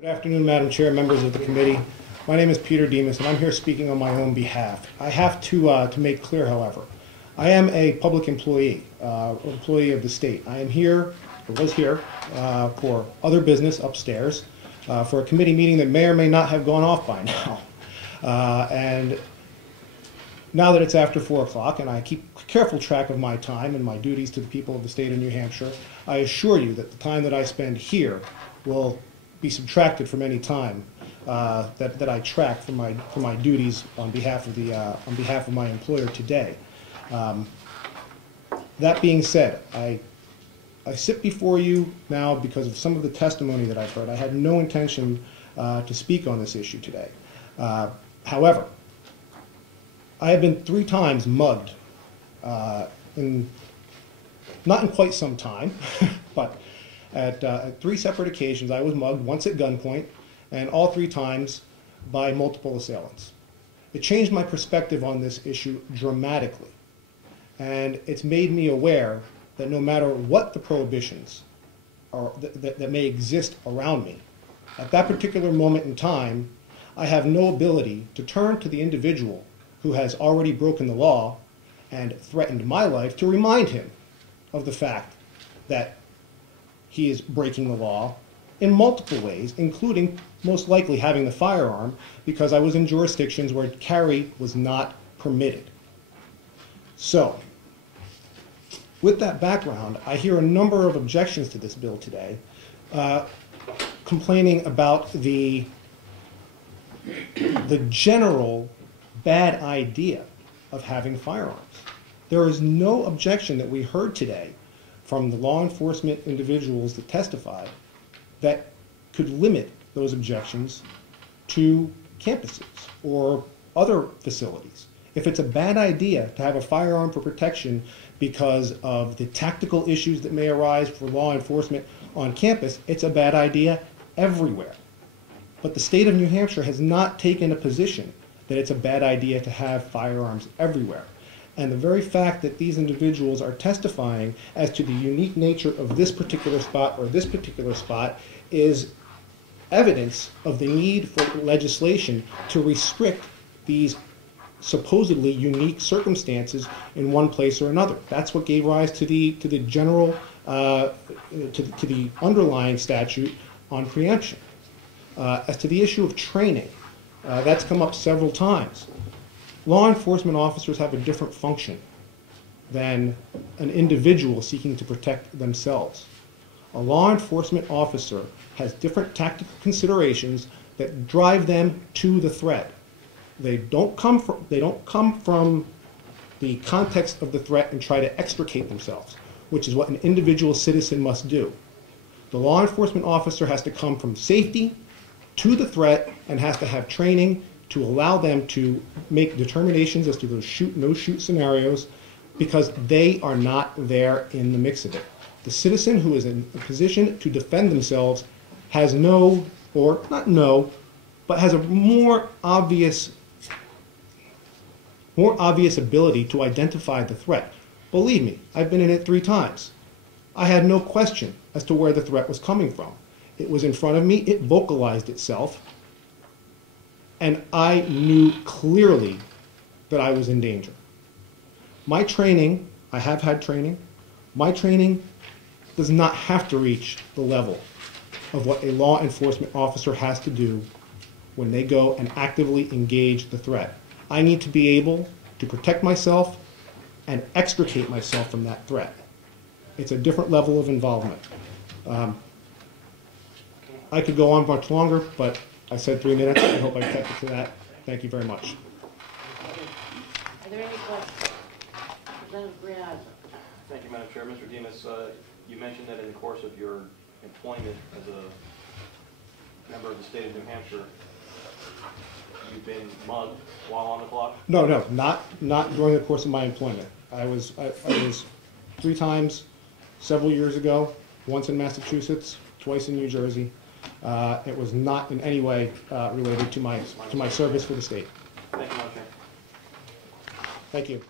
Good afternoon, Madam Chair, members of the committee. My name is Peter Demose, and I'm here speaking on my own behalf. I have to make clear, however, I am a public employee of the state. I am here, or was here, for other business upstairs, for a committee meeting that may or may not have gone off by now. And now that it's after 4 o'clock, and I keep careful track of my time and my duties to the people of the state of New Hampshire, I assure you that the time that I spend here will be subtracted from any time that I track for my duties on behalf of my employer today. That being said, I sit before you now because of some of the testimony that I've heard. I had no intention to speak on this issue today. However, I have been 3 times mugged not in quite some time, but at 3 separate occasions I was mugged, once at gunpoint, and all 3 times by multiple assailants. It changed my perspective on this issue dramatically, and it's made me aware that no matter what the prohibitions are that may exist around me, at that particular moment in time, I have no ability to turn to the individual who has already broken the law and threatened my life to remind him of the fact that he is breaking the law in multiple ways, including most likely having the firearm, because I was in jurisdictions where carry was not permitted. So, with that background, I hear a number of objections to this bill today, complaining about the general bad idea of having firearms. There is no objection that we heard today from the law enforcement individuals that testified that could limit those objections to campuses or other facilities. If it's a bad idea to have a firearm for protection because of the tactical issues that may arise for law enforcement on campus, it's a bad idea everywhere. But the state of New Hampshire has not taken a position that it's a bad idea to have firearms everywhere. And the very fact that these individuals are testifying as to the unique nature of this particular spot or this particular spot is evidence of the need for legislation to restrict these supposedly unique circumstances in one place or another. That's what gave rise to the general to the underlying statute on preemption. As to the issue of training, that's come up several times. Law enforcement officers have a different function than an individual seeking to protect themselves. A law enforcement officer has different tactical considerations that drive them to the threat. They don't come from the context of the threat and try to extricate themselves, which is what an individual citizen must do. The law enforcement officer has to come from safety to the threat and has to have training to allow them to make determinations as to those shoot, no shoot scenarios, because they are not there in the mix of it. The citizen who is in a position to defend themselves has no, or not no, but has a more obvious ability to identify the threat. Believe me, I've been in it 3 times. I had no question as to where the threat was coming from. It was in front of me, it vocalized itself, and I knew clearly that I was in danger. My training, I have had training, my training does not have to reach the level of what a law enforcement officer has to do when they go and actively engage the threat. I need to be able to protect myself and extricate myself from that threat. It's a different level of involvement. I could go on much longer, but I said 3 minutes. I hope I kept it to that. Thank you very much. Are there any questions? Representative Brianza. Thank you, Madam Chair. Mr. Demose, you mentioned that in the course of your employment as a member of the state of New Hampshire, you've been mugged while on the clock? No, not during the course of my employment. I was 3 times several years ago, once in Massachusetts, twice in New Jersey. It was not in any way related to my service for the state. Thank you, Madam Chair. Thank you.